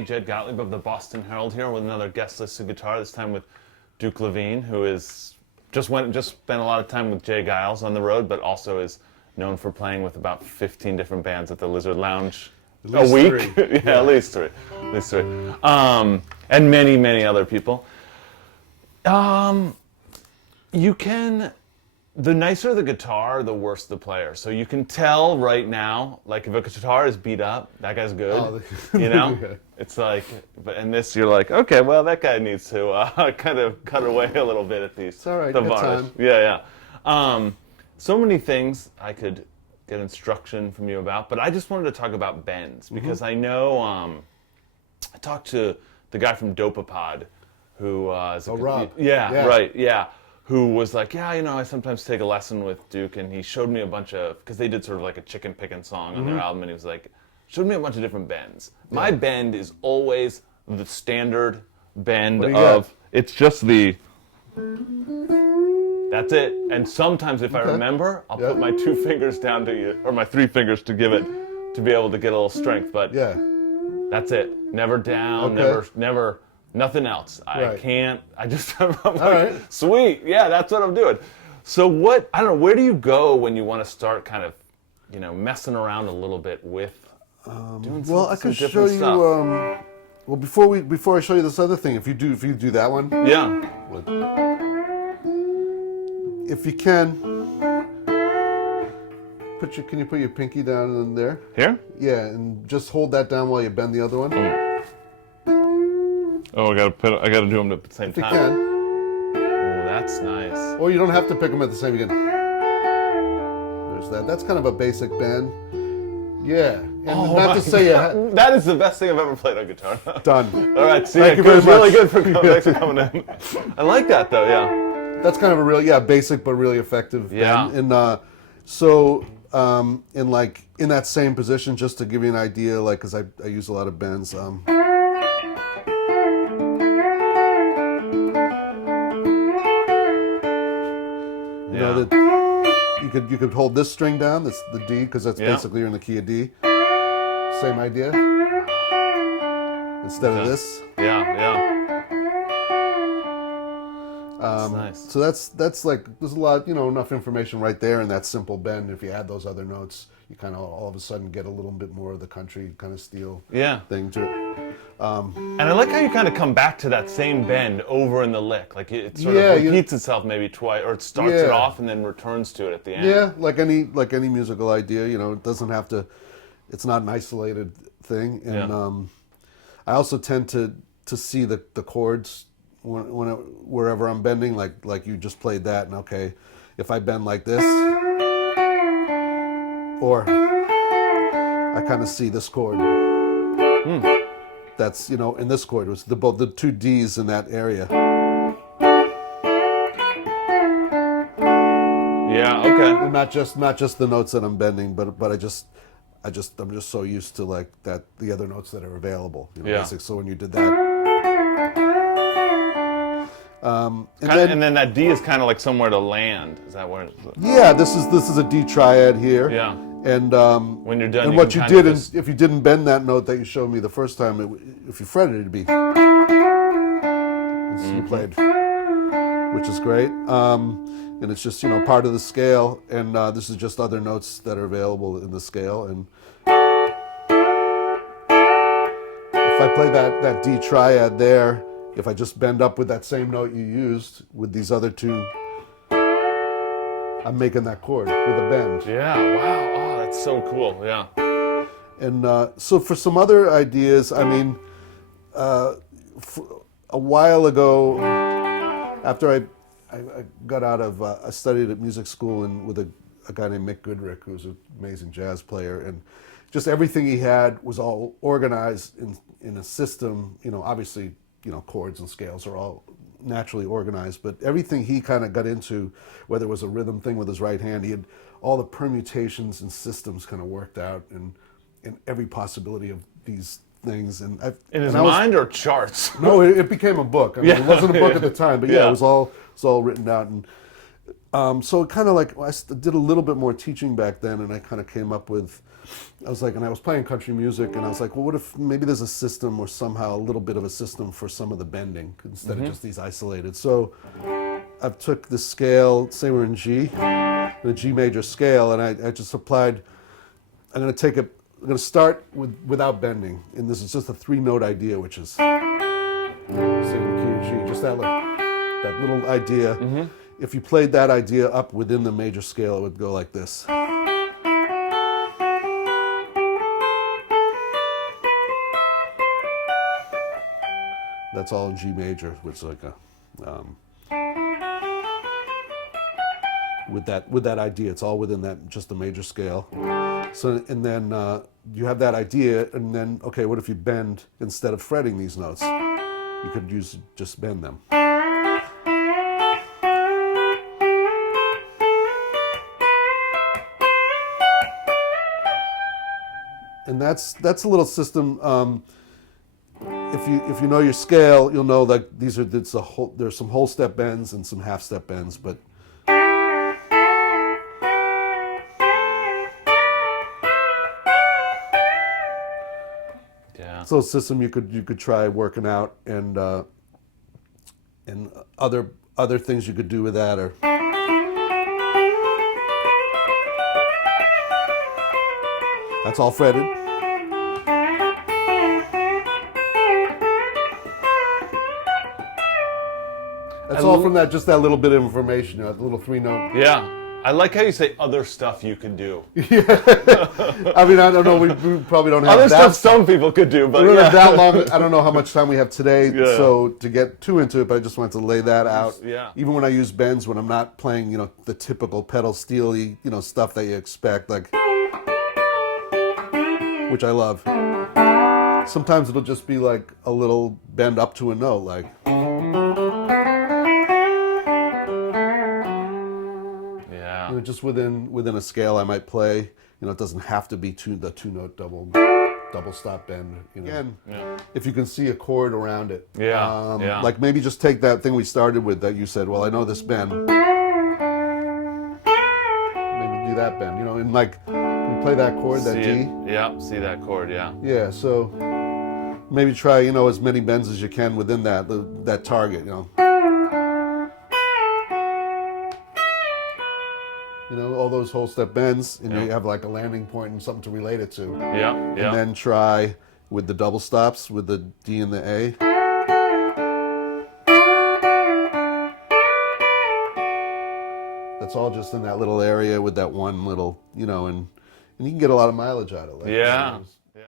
everybody. Jed Gottlieb of the Boston Herald here with another guest-listed guitar, this time with Duke Levine, who is just spent a lot of time with Jay Giles on the road, but also is known for playing with about 15 different bands at the Lizard Lounge a week. Yeah, at least three. And many, many other people. The nicer the guitar, the worse the player. So you can tell right now, like if a guitar is beat up, that guy's good. You know, yeah. It's like, and this you're like, okay, well that guy needs to kind of cut away a little bit at these. It's all right. The varnish. Yeah. So many things I could get instruction from you about, but I just wanted to talk about bends because I know I talked to the guy from Dopapod, who is Rob. Yeah, right. Yeah. Who was like, yeah, you know, I sometimes take a lesson with Duke, and he showed me a bunch of, because they did sort of like a chicken picking song on their album, and he was like, showed me a bunch of different bends. Yeah. My bend is always the standard bend of, it's just the, that's it. And sometimes if I remember, I'll put my 2 fingers down to you, or my 3 fingers to give it, to be able to get a little strength, but that's it. Never down, never. Nothing else. I can't. I'm like, sweet. Yeah, that's what I'm doing. So I don't know, where do you go when you want to start kind of, you know, messing around a little bit with doing some, I could some show you, stuff? before I show you this other thing, if you do that one. Yeah. If you can, can you put your pinky down in there? Here? Yeah, and just hold that down while you bend the other one. Oh, I gotta do them at the same time. If you can. Oh, that's nice. Or you don't have to pick them at the same time. There's that. That's kind of a basic bend. Yeah. And not to say that is the best thing I've ever played on guitar. Done. All right. See, Thank you very much. Really good for coming in. I like that though. Yeah. That's kind of a real basic but really effective bend. And in that same position, just to give you an idea, like because I use a lot of bends. You could hold this string down. That's the D because that's basically you're in the key of D. Same idea. Instead of this. Yeah. That's nice. So that's like there's a lot, enough information right there in that simple bend. If you add those other notes, you kind of all of a sudden get a little bit more of the country kind of steel thing to it. And I like how you kind of come back to that same bend over in the lick. Like it sort of repeats itself maybe twice, or it starts it off and then returns to it at the end. Yeah, like any musical idea, it doesn't have to. It's not an isolated thing. And I also tend to see the chords wherever I'm bending, like you just played that, and okay, if I bend like this, or I kind of see this chord. That's in this chord it was both the 2 D's in that area. Yeah. Okay. And not just the notes that I'm bending, but I'm just so used to like that the other notes that are available. Basic. So when you did that. And then that D is kind of like somewhere to land. Is that where? Yeah, this is a D triad here. Yeah. And when you're done, and what you did is if you didn't bend that note that you showed me the first time, if you fretted it, it'd be. You played, which is great. And it's just part of the scale, and this is just other notes that are available in the scale. And if I play that D triad there. If I just bend up with that same note you used with these other 2, I'm making that chord with a bend. Yeah, wow. Oh, that's so cool, yeah. And so for some other ideas, I mean, a while ago, after I got out of, I studied at music school with a guy named Mick Goodrick, who's an amazing jazz player, and just everything he had was all organized in a system, obviously, chords and scales are all naturally organized, but everything he kind of got into, whether it was a rhythm thing with his right hand, he had all the permutations and systems kind of worked out in every possibility of these things. And in his mind or charts? No, it became a book. I mean, it wasn't a book at the time, but it was all written out. And So it kind of like, I did a little bit more teaching back then, and I kind of came up with, I was like, and I was playing country music, and I was like, well, what if maybe there's a system or somehow a little bit of a system for some of the bending instead of just these isolated. So I took the scale, say we're in G, the G major scale, and I just applied, I'm going to start without bending, and this is just a 3-note idea, which is same key of G, just that little idea. If you played that idea up within the major scale, it would go like this. That's all in G major, which is like a with that idea, it's all within that just the major scale. So and then you have that idea, and then okay, what if you bend instead of fretting these notes? You could just bend them. And that's a little system. If you know your scale, you'll know that there's some whole step bends and some half step bends, but yeah. So a system you could try working out, and other things you could do with that are. That's all fretted. That's all from just that little bit of information, that little 3-note. Yeah. I like how you say other stuff you could do. Yeah. I mean, I don't know. We probably don't have other that. stuff some people could do, but we don't yeah. have that long. I don't know how much time we have today, Yeah. so to get too into it, but I just wanted to lay that out. Yeah. Even when I use bends, when I'm not playing, the typical pedal steely, stuff that you expect, like, which I love. Sometimes it'll just be like a little bend up to a note, like. Yeah. Just within a scale, I might play. It doesn't have to be the 2-note double stop bend. Again, if you can see a chord around it. Yeah. Like maybe just take that thing we started with that you said, well, I know this bend. Maybe do that bend. And like, can you play that chord, that D? Yeah, see that chord, yeah. Yeah, so maybe try, as many bends as you can within that target, all those whole step bends, and you have like a landing point and something to relate it to. Yeah. And then try with the double stops, with the D and the A. That's all just in that little area with that one little, and you can get a lot of mileage out of it. Yeah.